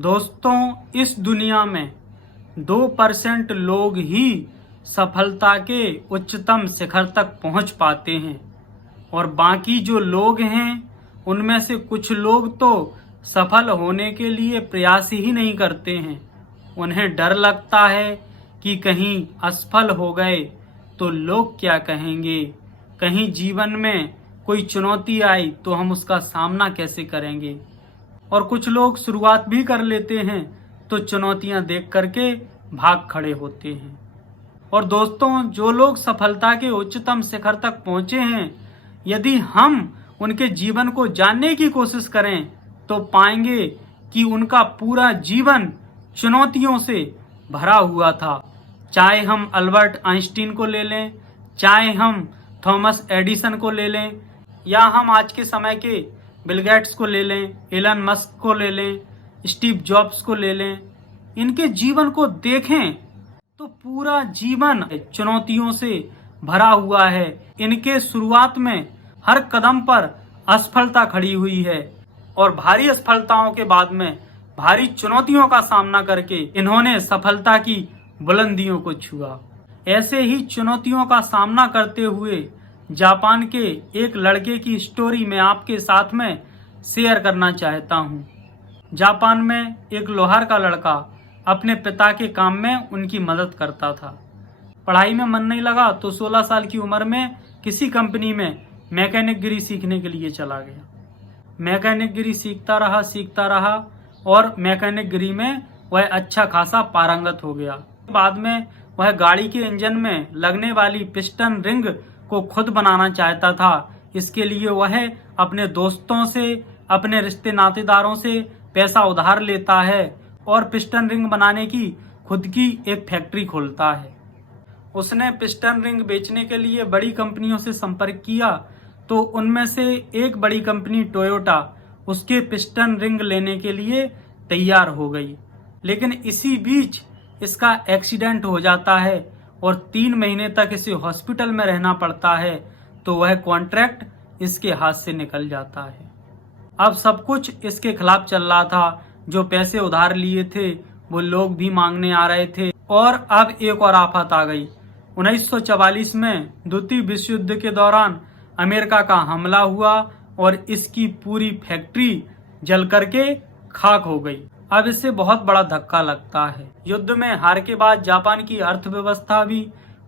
दोस्तों, इस दुनिया में 2% लोग ही सफलता के उच्चतम शिखर तक पहुंच पाते हैं और बाकी जो लोग हैं उनमें से कुछ लोग तो सफल होने के लिए प्रयास ही नहीं करते हैं। उन्हें डर लगता है कि कहीं असफल हो गए तो लोग क्या कहेंगे, कहीं जीवन में कोई चुनौती आई तो हम उसका सामना कैसे करेंगे। और कुछ लोग शुरुआत भी कर लेते हैं तो चुनौतियां देख करके भाग खड़े होते हैं। और दोस्तों, जो लोग सफलता के उच्चतम शिखर तक पहुंचे हैं, यदि हम उनके जीवन को जानने की कोशिश करें तो पाएंगे कि उनका पूरा जीवन चुनौतियों से भरा हुआ था। चाहे हम अल्बर्ट आइंस्टीन को ले लें, चाहे हम थॉमस एडिसन को ले लें, या हम आज के समय के बिल गेट्स को ले लें, एलन मस्क को ले लें, स्टीव जॉब्स को ले लें, इनके जीवन को देखें तो पूरा जीवन चुनौतियों से भरा हुआ है। इनके शुरुआत में हर कदम पर असफलता खड़ी हुई है और भारी असफलताओं के बाद में भारी चुनौतियों का सामना करके इन्होंने सफलता की बुलंदियों को छुआ। ऐसे ही चुनौतियों का सामना करते हुए जापान के एक लड़के की स्टोरी मैं आपके साथ में शेयर करना चाहता हूँ। जापान में एक लोहार का लड़का अपने पिता के काम में उनकी मदद करता था। पढ़ाई में मन नहीं लगा तो 16 साल की उम्र में किसी कंपनी में मैकेनिक गिरी सीखने के लिए चला गया। मैकेनिक गिरी सीखता रहा और मैकेनिक गिरी में वह अच्छा खासा पारंगत हो गया। बाद में वह गाड़ी के इंजन में लगने वाली पिस्टन रिंग को खुद बनाना चाहता था। इसके लिए वह अपने दोस्तों से, अपने रिश्ते नातेदारों से पैसा उधार लेता है और पिस्टन रिंग बनाने की खुद की एक फैक्ट्री खोलता है। उसने पिस्टन रिंग बेचने के लिए बड़ी कंपनियों से संपर्क किया तो उनमें से एक बड़ी कंपनी टोयोटा उसके पिस्टन रिंग लेने के लिए तैयार हो गई। लेकिन इसी बीच इसका एक्सीडेंट हो जाता है और 3 महीने तक इसे हॉस्पिटल में रहना पड़ता है, तो वह कॉन्ट्रैक्ट इसके हाथ से निकल जाता है। अब सब कुछ इसके खिलाफ चल रहा था। जो पैसे उधार लिए थे वो लोग भी मांगने आ रहे थे और अब एक और आफत आ गई। 1944 में द्वितीय विश्व युद्ध के दौरान अमेरिका का हमला हुआ और इसकी पूरी फैक्ट्री जल करके खाक हो गई। अब इससे बहुत बड़ा धक्का लगता है। युद्ध में हार के बाद जापान की अर्थव्यवस्था भी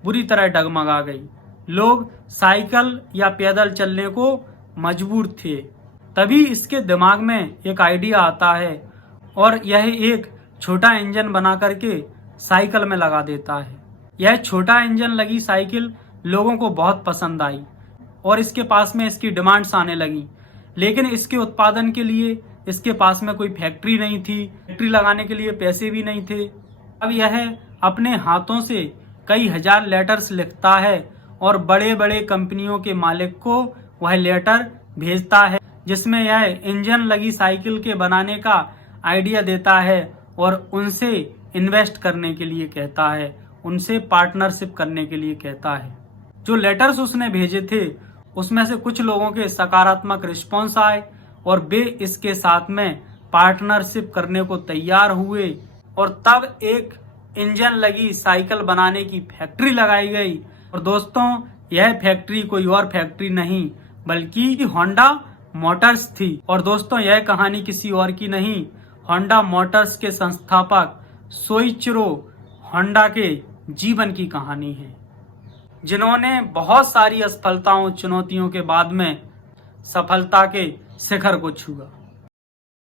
बुरी तरह डगमगा गई। लोग साइकिल या पैदल चलने को मजबूर थे। तभी इसके दिमाग में एक आइडिया आता है और यह एक छोटा इंजन बना करके साइकिल में लगा देता है। यह छोटा इंजन लगी साइकिल लोगों को बहुत पसंद आई और इसके पास में इसकी डिमांड्स आने लगी। लेकिन इसके उत्पादन के लिए इसके पास में कोई फैक्ट्री नहीं थी, फैक्ट्री लगाने के लिए पैसे भी नहीं थे। अब यह अपने हाथों से कई हजार लेटर्स लिखता है और बड़े बड़े कंपनियों के मालिक को वह लेटर भेजता है जिसमें यह इंजन लगी साइकिल के बनाने का आइडिया देता है और उनसे इन्वेस्ट करने के लिए कहता है, उनसे पार्टनरशिप करने के लिए कहता है। जो लेटर्स उसने भेजे थे उसमें से कुछ लोगों के सकारात्मक रिस्पॉन्स आए और वे इसके साथ में पार्टनरशिप करने को तैयार हुए और तब एक इंजन लगी साइकिल बनाने की फैक्ट्री लगाई गई। और दोस्तों, यह फैक्ट्री कोई और फैक्ट्री नहीं बल्कि होंडा मोटर्स थी। और दोस्तों, यह कहानी किसी और की नहीं, होंडा मोटर्स के संस्थापक सोइचिरो होंडा के जीवन की कहानी है, जिन्होंने बहुत सारी असफलताओं, चुनौतियों के बाद में सफलता के शिखर को छुआ।